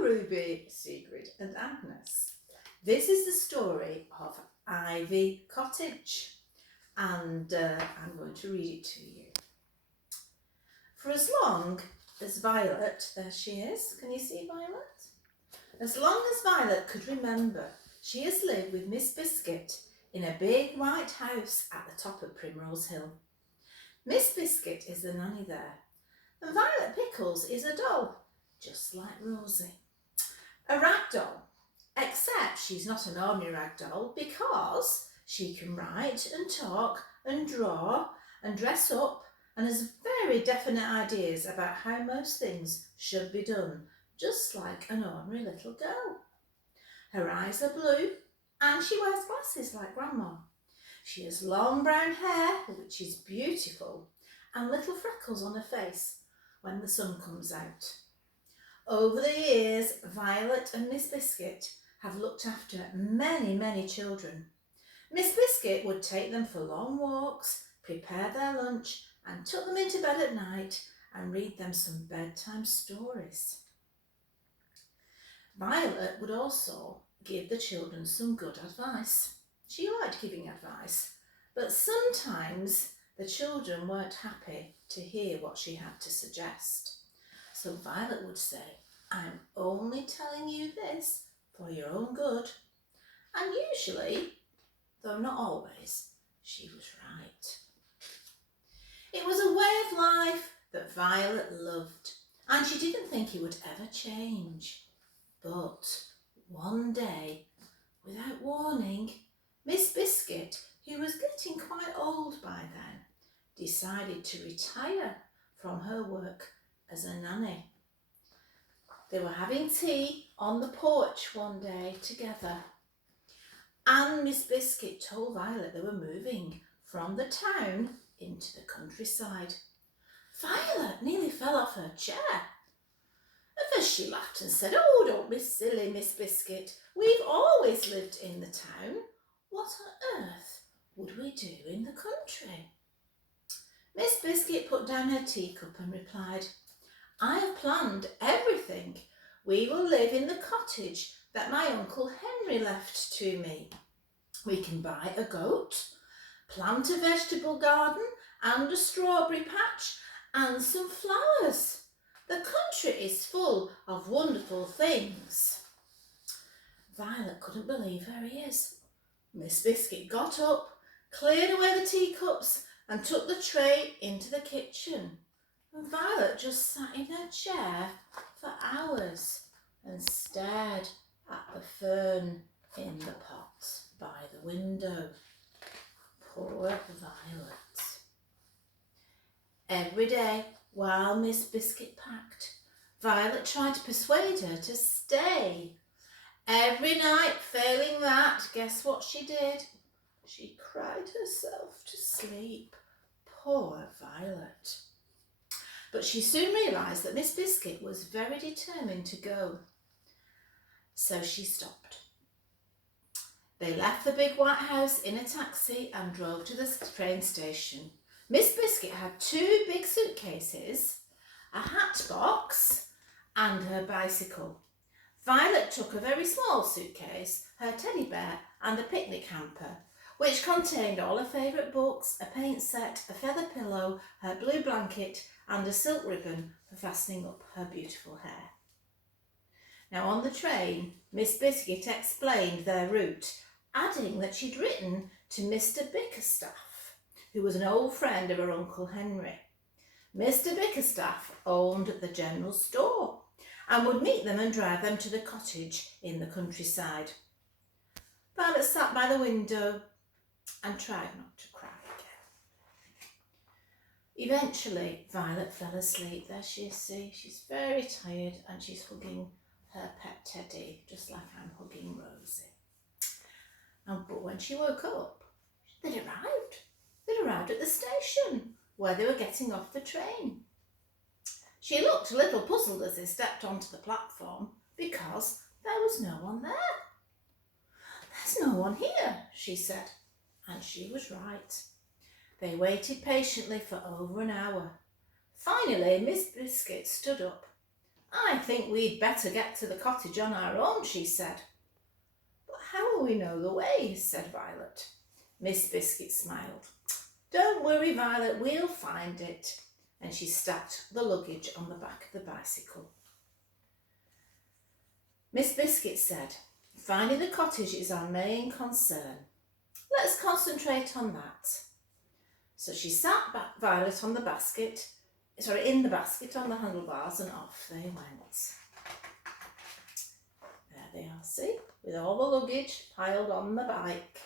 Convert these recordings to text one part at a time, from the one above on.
Hello Ruby, Sigrid and Agnes. This is the story of Ivy Cottage and I'm going to read it to you. For as long as Violet, there she is, can you see Violet? As long as Violet could remember, she has lived with Miss Biscuit in a big white house at the top of Primrose Hill. Miss Biscuit is the nanny there, and Violet Pickles is a doll, just like Rosie. A rag doll, except she's not an ordinary rag doll because she can write and talk and draw and dress up and has very definite ideas about how most things should be done, just like an ordinary little girl. Her eyes are blue and she wears glasses like Grandma. She has long brown hair, which is beautiful, and little freckles on her face when the sun comes out. Over the years, Violet and Miss Biscuit have looked after many children. Miss Biscuit would take them for long walks, prepare their lunch, and tuck them into bed at night and read them some bedtime stories. Violet would also give the children some good advice. She liked giving advice, but sometimes the children weren't happy to hear what she had to suggest. So Violet would say, "I'm only telling you this for your own good." And usually, though not always, she was right. It was a way of life that Violet loved, and she didn't think it would ever change. But one day, without warning, Miss Biscuit, who was getting quite old by then, decided to retire from her work as a nanny. They were having tea on the porch one day together, and Miss Biscuit told Violet they were moving from the town into the countryside. Violet nearly fell off her chair. At first she laughed and said, "Oh, don't be silly, Miss Biscuit. We've always lived in the town. What on earth would we do in the country?" Miss Biscuit put down her teacup and replied, "I have planned everything. We will live in the cottage that my Uncle Henry left to me. We can buy a goat, plant a vegetable garden and a strawberry patch and some flowers. The country is full of wonderful things." Violet couldn't believe her ears. Miss Biscuit got up, cleared away the teacups and took the tray into the kitchen. And Violet just sat in her chair for hours and stared at the fern in the pot by the window. Poor Violet. Every day, while Miss Biscuit packed, Violet tried to persuade her to stay. Every night, failing that, guess what she did? She cried herself to sleep. Poor Violet. But she soon realised that Miss Biscuit was very determined to go. So she stopped. They left the big white house in a taxi and drove to the train station. Miss Biscuit had 2 big suitcases, a hat box and her bicycle. Violet took a very small suitcase, her teddy bear and a picnic hamper, which contained all her favourite books, a paint set, a feather pillow, her blue blanket and a silk ribbon for fastening up her beautiful hair. Now on the train, Miss Biscuit explained their route, adding that she'd written to Mr. Bickerstaff, who was an old friend of her Uncle Henry. Mr. Bickerstaff owned the general store and would meet them and drive them to the cottage in the countryside. Violet sat by the window and tried not to cry again. Eventually, Violet fell asleep. There she is, see, she's very tired and she's hugging her pet teddy, just like I'm hugging Rosie. But when she woke up, they'd arrived. They'd arrived at the station where they were getting off the train. She looked a little puzzled as they stepped onto the platform because there was no one there. "There's no one here," she said, and she was right. They waited patiently for over an hour. Finally, Miss Biscuit stood up. I think we'd better get to the cottage on our own, she said. But how will we know the way? Said Violet. Miss Biscuit smiled. Don't worry, Violet, we'll find it. And she stacked the luggage on the back of the bicycle. Miss Biscuit said, finding the cottage is our main concern. Let's concentrate on that. So she sat Violet on the basket, in the basket on the handlebars, and off they went. There they are, see, with all the luggage piled on the bike.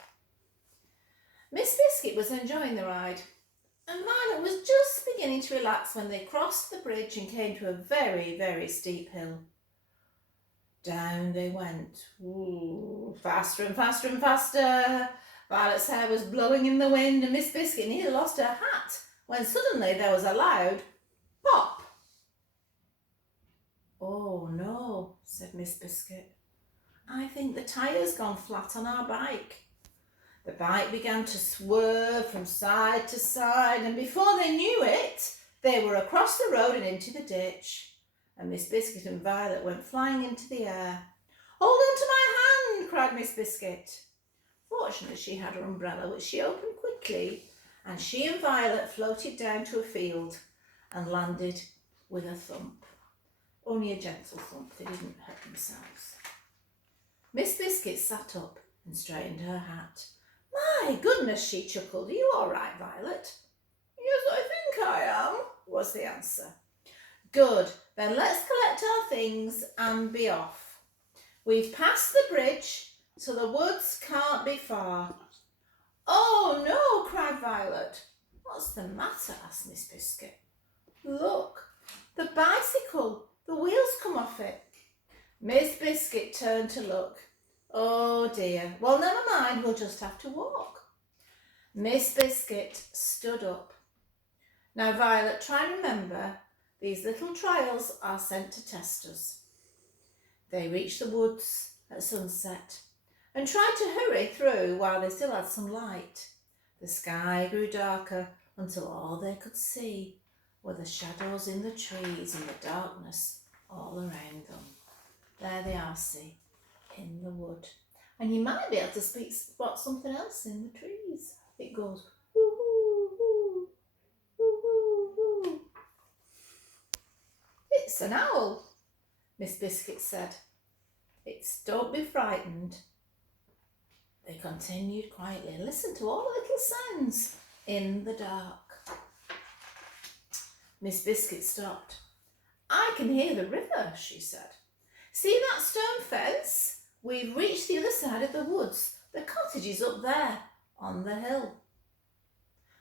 Miss Biscuit was enjoying the ride, and Violet was just beginning to relax when they crossed the bridge and came to a very, very steep hill. Down they went, ooh, faster and faster and faster. Violet's hair was blowing in the wind, and Miss Biscuit nearly lost her hat when suddenly there was a loud pop. Oh no, said Miss Biscuit. I think the tyre's gone flat on our bike. The bike began to swerve from side to side, and before they knew it, they were across the road and into the ditch. And Miss Biscuit and Violet went flying into the air. Hold on to my hand, cried Miss Biscuit. Fortunately, she had her umbrella, which she opened quickly, and she and Violet floated down to a field and landed with a thump. Only a gentle thump, they didn't hurt themselves. Miss Biscuit sat up and straightened her hat. My goodness, she chuckled. Are you all right, Violet? Yes, I think I am, was the answer. Good, then let's collect our things and be off. We've passed the bridge, so the woods can't be far. Oh no, cried Violet. What's the matter? Asked Miss Biscuit. Look, the bicycle, the wheels come off it. Miss Biscuit turned to look. Oh dear, well never mind, we'll just have to walk. Miss Biscuit stood up. Now Violet, try and remember, these little trials are sent to test us. They reached the woods at sunset and tried to hurry through while they still had some light. The sky grew darker until all they could see were the shadows in the trees and the darkness all around them. There they are, see, in the wood. And you might be able to spot something else in the trees. It goes, woo, woo, woo, woo, woo, woo. It's an owl, Miss Biscuit said. Don't be frightened. They continued quietly and listened to all the little sounds in the dark. Miss Biscuit stopped. I can hear the river, she said. See that stone fence? We've reached the other side of the woods. The cottage is up there on the hill.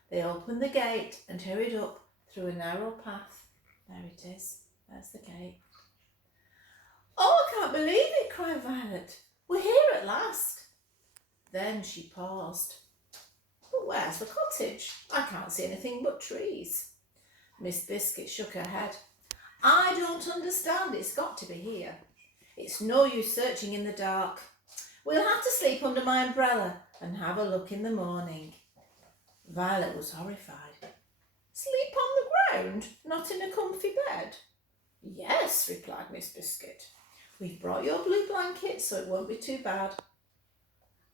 They opened the gate and hurried up through a narrow path. There it is. There's the gate. Oh, I can't believe it, cried Violet. We're here at last. Then she paused. But where's the cottage? I can't see anything but trees. Miss Biscuit shook her head. I don't understand. It's got to be here. It's no use searching in the dark. We'll have to sleep under my umbrella and have a look in the morning. Violet was horrified. Sleep on the ground, not in a comfy bed? Yes, replied Miss Biscuit. We've brought your blue blanket, so it won't be too bad.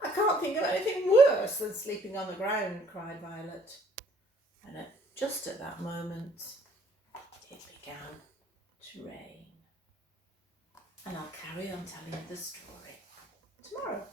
I can't think of anything worse than sleeping on the ground, cried Violet. And just at that moment, it began to rain. And I'll carry on telling you the story tomorrow.